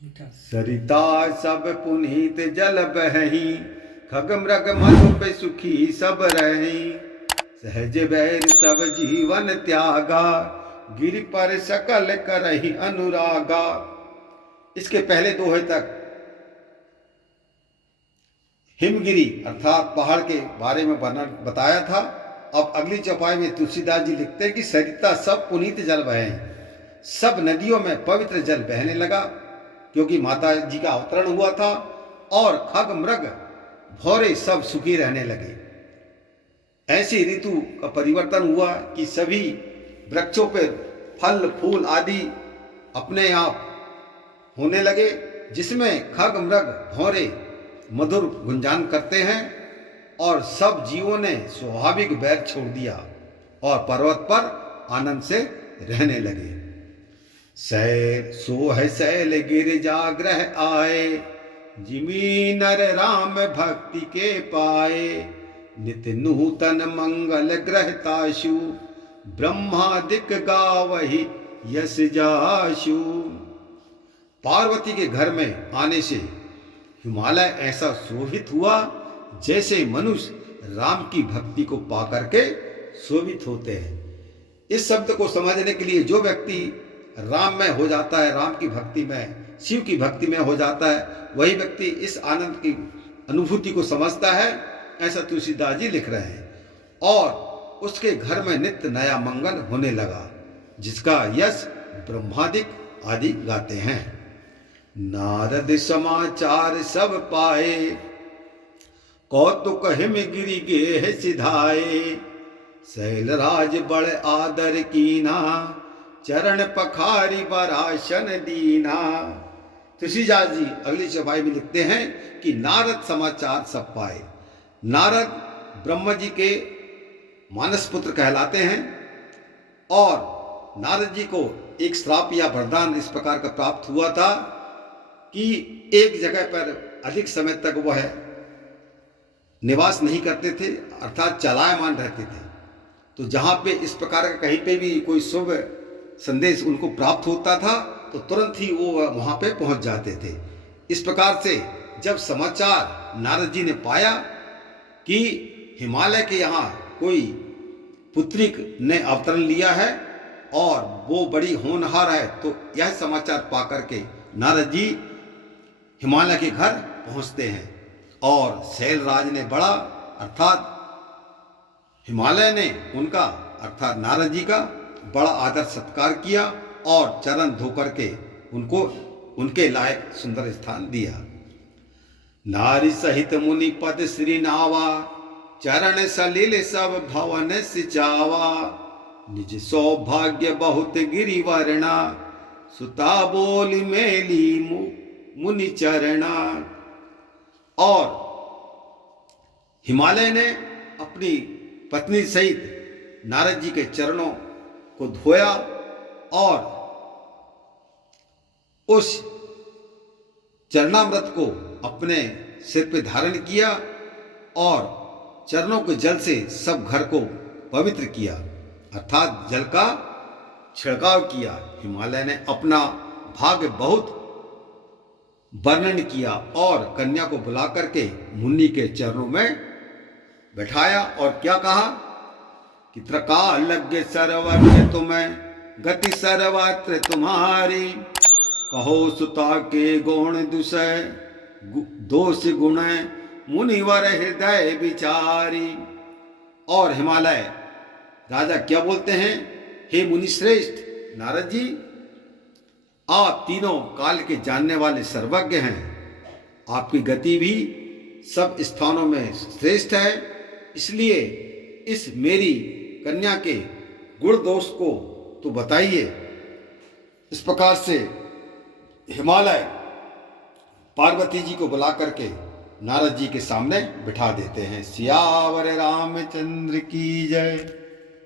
सरिता सब पुनीत जल बहही, खग मृग मधु पे सुखी सब रही। सहज बैर सब जीवन त्यागा, गिरि पर सकल करही अनुरागा। इसके पहले दोहे तक हिमगिरी अर्थात पहाड़ के बारे में वर्णन बताया था। अब अगली चौपाई में तुलसीदास जी लिखते हैं कि सरिता सब पुनीत जल बहे, सब नदियों में पवित्र जल बहने लगा क्योंकि माता जी का अवतरण हुआ था, और खग मृग भौरे सब सुखी रहने लगे। ऐसी ऋतु का परिवर्तन हुआ कि सभी वृक्षों पर फल फूल आदि अपने आप होने लगे, जिसमें खग मृग भौरे मधुर गुंजान करते हैं, और सब जीवों ने स्वाभाविक बैर छोड़ दिया और पर्वत पर आनंद से रहने लगे। सैल सोह सैल गिरजाग्रह आए, जिमी नर राम भक्ति के पाए। नित नूतन मंगल ग्रहताशु, ब्रह्मादिक गावहि यस जाशु। पार्वती के घर में आने से हिमालय ऐसा शोभित हुआ जैसे मनुष्य राम की भक्ति को पाकर के शोभित होते हैं। इस शब्द को समझने के लिए जो व्यक्ति राम में हो जाता है, राम की भक्ति में, शिव की भक्ति में हो जाता है, वही व्यक्ति इस आनंद की अनुभूति को समझता है, ऐसा तुलसीदास जी लिख रहे हैं। और उसके घर में नित्य नया मंगल होने लगा, जिसका यश ब्रह्मादिक आदि गाते हैं। नारद समाचार सब पाए, कौतुक हिमगिरि गेह सिधाए। शैलराज बड़ आदर कीना, चरण पखारी बराशन दीना। तुलसीदास जी अगली चौपाई में लिखते हैं कि नारद समाचार सब पाए। नारद ब्रह्मा जी के मानस पुत्र कहलाते हैं, और नारद जी को एक श्राप या वरदान इस प्रकार का प्राप्त हुआ था कि एक जगह पर अधिक समय तक वह निवास नहीं करते थे, अर्थात चलायमान रहते थे। तो जहाँ पे इस प्रकार का कहीं पे भी कोई शुभ संदेश उनको प्राप्त होता था तो तुरंत ही वो वहाँ पे पहुँच जाते थे। इस प्रकार से जब समाचार नारद जी ने पाया कि हिमालय के यहाँ कोई पुत्रिक ने अवतरण लिया है और वो बड़ी होनहार है, तो यह समाचार पाकर के नारद जी हिमालय के घर पहुँचते हैं। और शैलराज ने बड़ा अर्थात हिमालय ने उनका अर्थात नारद जी का बड़ा आदर सत्कार किया और चरण धोकर के उनको उनके लायक सुंदर स्थान दिया। नारी सहित मुनि पद श्री नावा, चरण सलिल सब भवन सिचावा। निज सौभाग्य बहुत गिरिवर्णा, सुता बोली मेली मुनि चरणा। और हिमालय ने अपनी पत्नी सहित नारद जी के चरणों को धोया और उस चरणामृत को अपने सिर पे धारण किया और चरणों के जल से सब घर को पवित्र किया, अर्थात जल का छिड़काव किया। हिमालय ने अपना भाग्य बहुत वर्णन किया और कन्या को बुला करके मुनि के चरणों में बैठाया और क्या कहा कि त्रकाल लग्य सर्वज्ञ तुम्हें, गति सर्वत्र तुम्हारी। कहो सुता के गुण दुसय, दोष गुण मुनिवर हृदय विचारी। और हिमालय राजा क्या बोलते हैं, हे मुनि श्रेष्ठ नारद जी, आप तीनों काल के जानने वाले सर्वज्ञ हैं। आपकी गति भी सब स्थानों में श्रेष्ठ है, इसलिए इस मेरी कन्या के गुण दोष को तो बताइए। इस प्रकार से हिमालय पार्वती जी को बुला करके नारद जी के सामने बिठा देते हैं। सियावर रामचंद्र की जय।